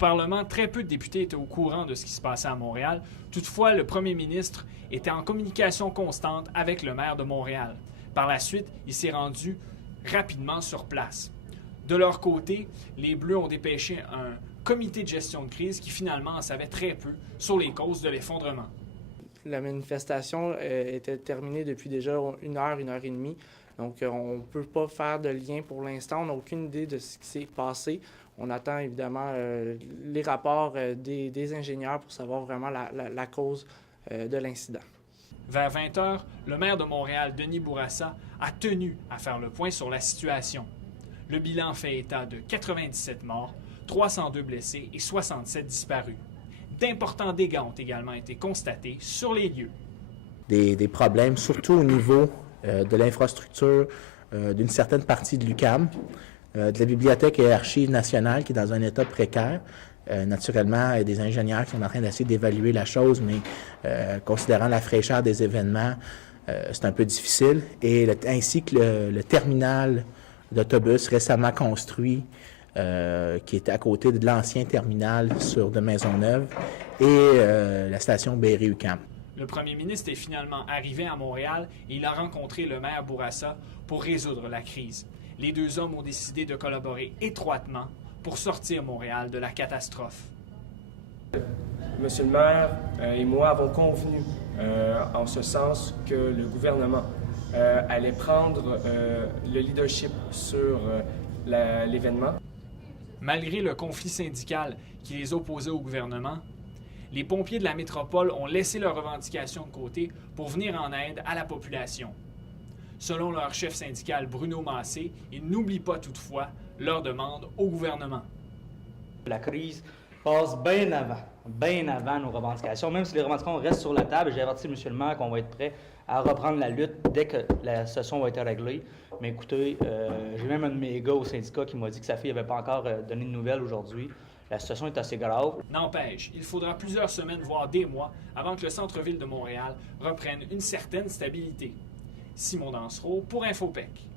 Parlement, très peu de députés étaient au courant de ce qui se passait à Montréal. Toutefois, le premier ministre était en communication constante avec le maire de Montréal. Par la suite, il s'est rendu rapidement sur place. De leur côté, les Bleus ont dépêché un comité de gestion de crise qui finalement en savait très peu sur les causes de l'effondrement. La manifestation était terminée depuis déjà 1 heure et demie. Donc, on ne peut pas faire de lien pour l'instant. On n'a aucune idée de ce qui s'est passé. On attend évidemment les rapports des ingénieurs pour savoir vraiment la cause de l'incident. Vers 20 h, le maire de Montréal, Denis Bourassa, a tenu à faire le point sur la situation. Le bilan fait état de 97 morts, 302 blessés et 67 disparus. D'importants dégâts ont également été constatés sur les lieux. Des problèmes, surtout au niveau de l'infrastructure d'une certaine partie de l'UQAM, de la Bibliothèque et Archives nationales qui est dans un état précaire. Naturellement, il y a des ingénieurs qui sont en train d'essayer d'évaluer la chose, mais considérant la fraîcheur des événements, c'est un peu difficile. Et ainsi que le terminal d'autobus récemment construit, qui était à côté de l'ancien terminal de Maisonneuve, et la station Berry-UQAM. Le premier ministre est finalement arrivé à Montréal et il a rencontré le maire Bourassa pour résoudre la crise. Les deux hommes ont décidé de collaborer étroitement pour sortir Montréal de la catastrophe. Monsieur le maire et moi avons convenu en ce sens que le gouvernement allait prendre le leadership sur l'événement. Malgré le conflit syndical qui les opposait au gouvernement, les pompiers de la métropole ont laissé leurs revendications de côté pour venir en aide à la population. Selon leur chef syndical Bruno Massé, ils n'oublient pas toutefois leur demande au gouvernement. La crise passe bien avant nos revendications. Même si les revendications restent sur la table, j'ai averti M. le maire qu'on va être prêt à reprendre la lutte dès que la situation va être réglée. Mais écoutez, j'ai même un de mes gars au syndicat qui m'a dit que sa fille n'avait pas encore donné de nouvelles aujourd'hui. La situation est assez grave. N'empêche, il faudra plusieurs semaines, voire des mois, avant que le centre-ville de Montréal reprenne une certaine stabilité. Simon Dansereau pour InfoPec.